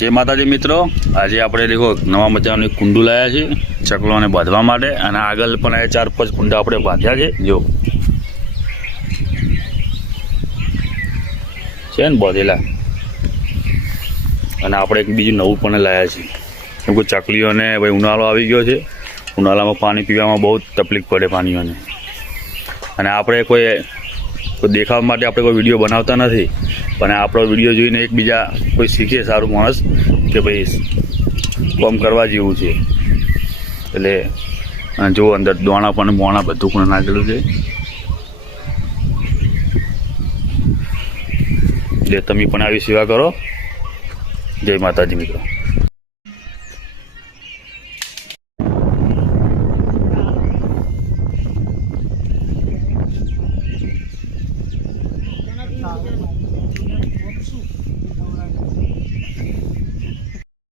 जय माताजी मित्रों, आज આપણે देखो नवा मजाનું કુંડું લાયા છે ચકલોને બાંધવા માટે અને આગળ પણ 4-5 કુંડા આપણે બાંધ્યા છે જો છે ને બાંધેલા અને આપણે એક બીજું નવું પણ લાયા છે કેમ કે ચકલીઓને ભાઈ ઉનાળો આવી ગયો છે ઉનાળામાં પાણી પીવામાં બહુ તકલીફ પડે પાણીઓને અને આપણે કોઈ દેખાવા માટે આપણે કોઈ વિડીયો બનાવતા નથી પણ આપણો વિડીયો જોઈને એકબીજા કોઈ શીખે સારું માણસ કે ભાઈ કામ કરવા જેવું છે એટલે જો અંદર દોણા પણ બોણા બધું પણ નાખેલું છે એટલે તમે પણ આવી સેવા કરો. જય માતાજી મિત્રો.